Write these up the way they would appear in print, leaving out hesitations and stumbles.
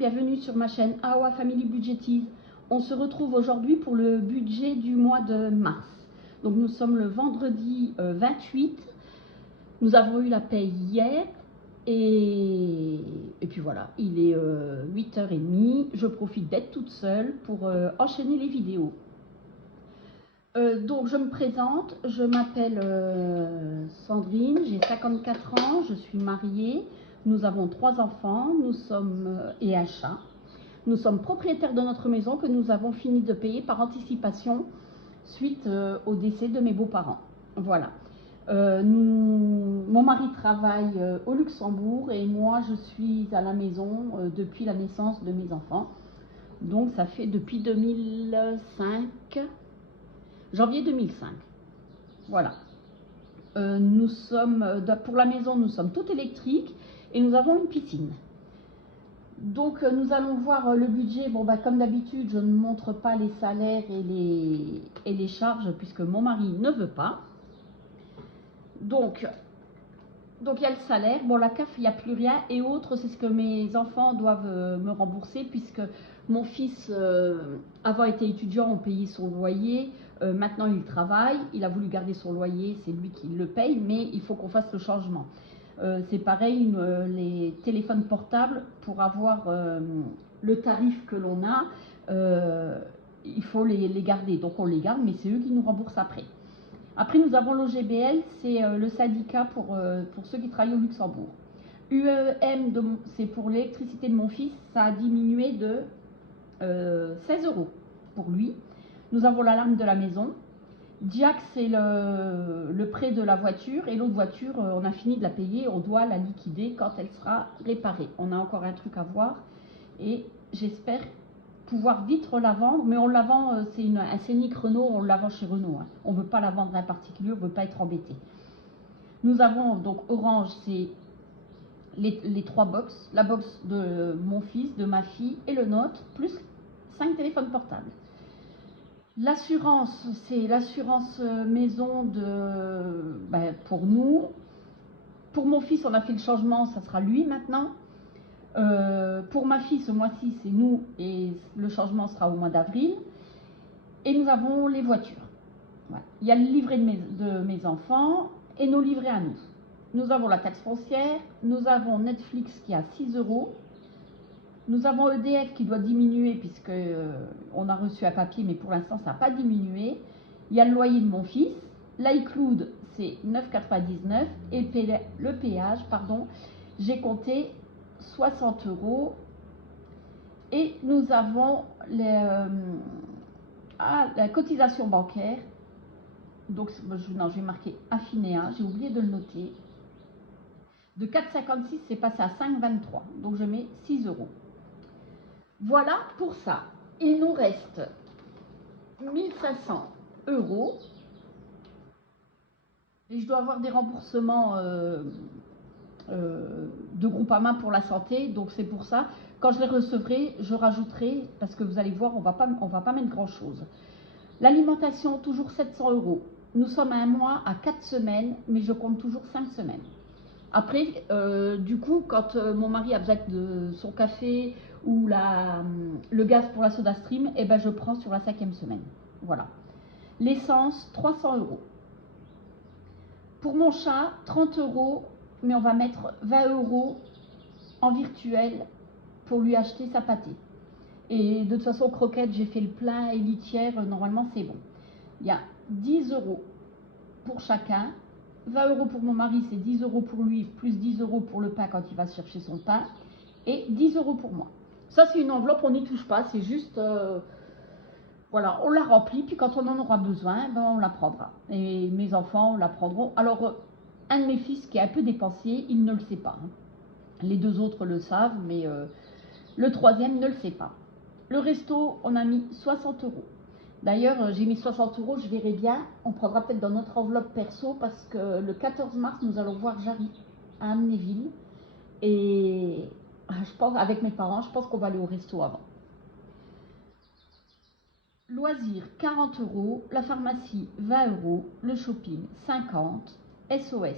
bienvenue sur ma chaîne Awa Family Budgetise. On se retrouve aujourd'hui pour le budget du mois de mars. Donc nous sommes le vendredi 28, nous avons eu la paye hier et puis voilà, il est 8h30, je profite d'être toute seule pour enchaîner les vidéos. Donc je me présente, je m'appelle Sandrine, j'ai 54 ans, je suis mariée. Nous avons 3 enfants, nous sommes et un chat. Nous sommes propriétaires de notre maison que nous avons fini de payer par anticipation suite au décès de mes beaux-parents. Voilà. Mon mari travaille au Luxembourg et moi je suis à la maison depuis la naissance de mes enfants. Donc ça fait depuis 2005, janvier 2005. Voilà. Nous sommes, pour la maison, nous sommes toutes électriques et nous avons une piscine. Donc nous allons voir le budget. Bon, comme d'habitude, je ne montre pas les salaires et les charges puisque mon mari ne veut pas. Donc il y a le salaire. Bon, la CAF, il n'y a plus rien. Et autres, c'est ce que mes enfants doivent me rembourser puisque mon fils, avant, était étudiant, on payait son loyer. Maintenant, il travaille. Il a voulu garder son loyer. C'est lui qui le paye, mais il faut qu'on fasse le changement. C'est pareil, les téléphones portables, pour avoir le tarif que l'on a, il faut les garder. Donc, on les garde, mais c'est eux qui nous remboursent après. Après, nous avons l'OGBL, c'est le syndicat pour ceux qui travaillent au Luxembourg. UEM, c'est pour l'électricité de mon fils, ça a diminué de 16 € pour lui. Nous avons l'alarme de la maison. Diac, c'est le prêt de la voiture. Et l'autre voiture, on a fini de la payer, on doit la liquider quand elle sera réparée. On a encore un truc à voir et j'espère pouvoir vite la vendre, mais on la vend, c'est un Scénic Renault, on la vend chez Renault. Hein. On ne veut pas la vendre à un particulier, on ne veut pas être embêté. Nous avons donc Orange, c'est les 3 box, la box de mon fils, de ma fille et le nôtre, plus 5 téléphones portables. L'assurance, c'est l'assurance maison pour nous. Pour mon fils, on a fait le changement, ça sera lui maintenant. Pour ma fille, ce mois-ci, c'est nous et le changement sera au mois d'avril. Et nous avons les voitures. Voilà. Il y a le livret de mes enfants et nos livrets à nous. Nous avons la taxe foncière, nous avons Netflix qui est à 6 €. Nous avons EDF qui doit diminuer puisque on a reçu un papier, mais pour l'instant, ça n'a pas diminué. Il y a le loyer de mon fils. L'iCloud, c'est 9,99 € et le péage, pardon, j'ai compté 60 €. Et nous avons la cotisation bancaire. Donc, non, j'ai marqué Affinéa, j'ai oublié de le noter. De 4,56, c'est passé à 5,23. Donc, je mets 6 €. Voilà pour ça. Il nous reste 1500 €. Et je dois avoir des remboursements de Groupama pour la santé. Donc c'est pour ça. Quand je les recevrai, je rajouterai, parce que vous allez voir, on va pas mettre grand chose. L'alimentation, toujours 700 €. Nous sommes à un mois, à 4 semaines, mais je compte toujours 5 semaines. Après, du coup, quand mon mari a besoin de son café ou le gaz pour la soda stream, eh ben, je prends sur la 5e semaine. Voilà. L'essence, 300 €. Pour mon chat, 30 €, mais on va mettre 20 € en virtuel pour lui acheter sa pâtée. Et de toute façon, croquette, j'ai fait le plein et litière, normalement c'est bon. Il y a 10 € pour chacun. 20 € pour mon mari, c'est 10 € pour lui, plus 10 € pour le pain quand il va chercher son pain, et 10 € pour moi. Ça, c'est une enveloppe, on n'y touche pas, c'est juste, voilà, on la remplit, puis quand on en aura besoin, on la prendra. Et mes enfants la prendront. Alors, un de mes fils qui est un peu dépensier, il ne le sait pas. Hein. Les 2 autres le savent, mais le 3e ne le sait pas. Le resto, on a mis 60 €. D'ailleurs, j'ai mis 60 €, je verrai bien. On prendra peut-être dans notre enveloppe perso parce que le 14 mars, nous allons voir Jarry à Amnéville. Et je pense, avec mes parents, je pense qu'on va aller au resto avant. Loisirs, 40 €. La pharmacie, 20 €. Le shopping, 50 €. SOS,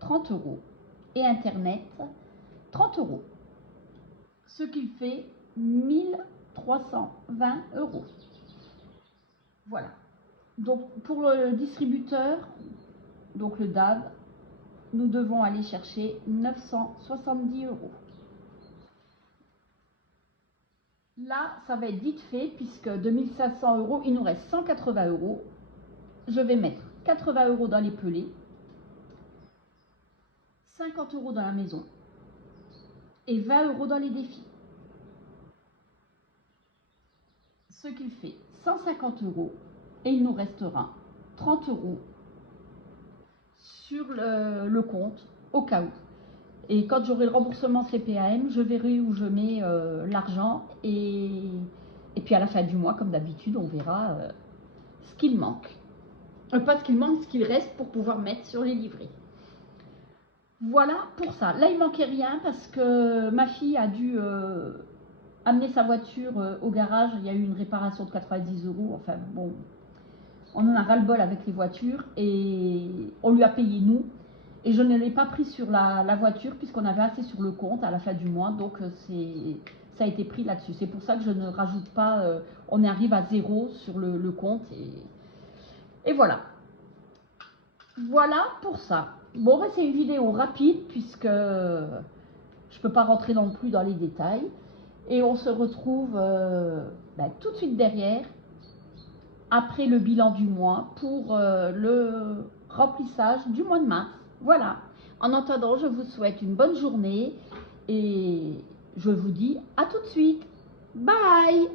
30 €. Et Internet, 30 €. Ce qui fait 1320 €. Voilà. Donc pour le distributeur, donc le DAB, nous devons aller chercher 970 €. Là, ça va être vite fait puisque de 1500 €, il nous reste 180 €. Je vais mettre 80 € dans les pelés, 50 € dans la maison et 20 € dans les défis. Ce qui fait 150 € et il nous restera 30 € sur le compte au cas où. Et quand j'aurai le remboursement CPAM, je verrai où je mets l'argent et puis à la fin du mois, comme d'habitude, on verra ce qu'il manque. Pas ce qu'il manque, ce qu'il reste pour pouvoir mettre sur les livrets. Voilà pour ça. Là, il manquait rien parce que ma fille a dû amener sa voiture au garage. Il y a eu une réparation de 90 €. Enfin bon, on en a ras-le-bol avec les voitures et on lui a payé nous. Et je ne l'ai pas pris sur la voiture puisqu'on avait assez sur le compte à la fin du mois. Donc ça a été pris là-dessus. C'est pour ça que je ne rajoute pas, on arrive à 0 sur le compte. Et voilà. Voilà pour ça. Bon, ben, c'est une vidéo rapide puisque je ne peux pas rentrer non plus dans les détails. Et on se retrouve tout de suite derrière, après le bilan du mois, pour le remplissage du mois de mars. Voilà. En attendant, je vous souhaite une bonne journée et je vous dis à tout de suite. Bye!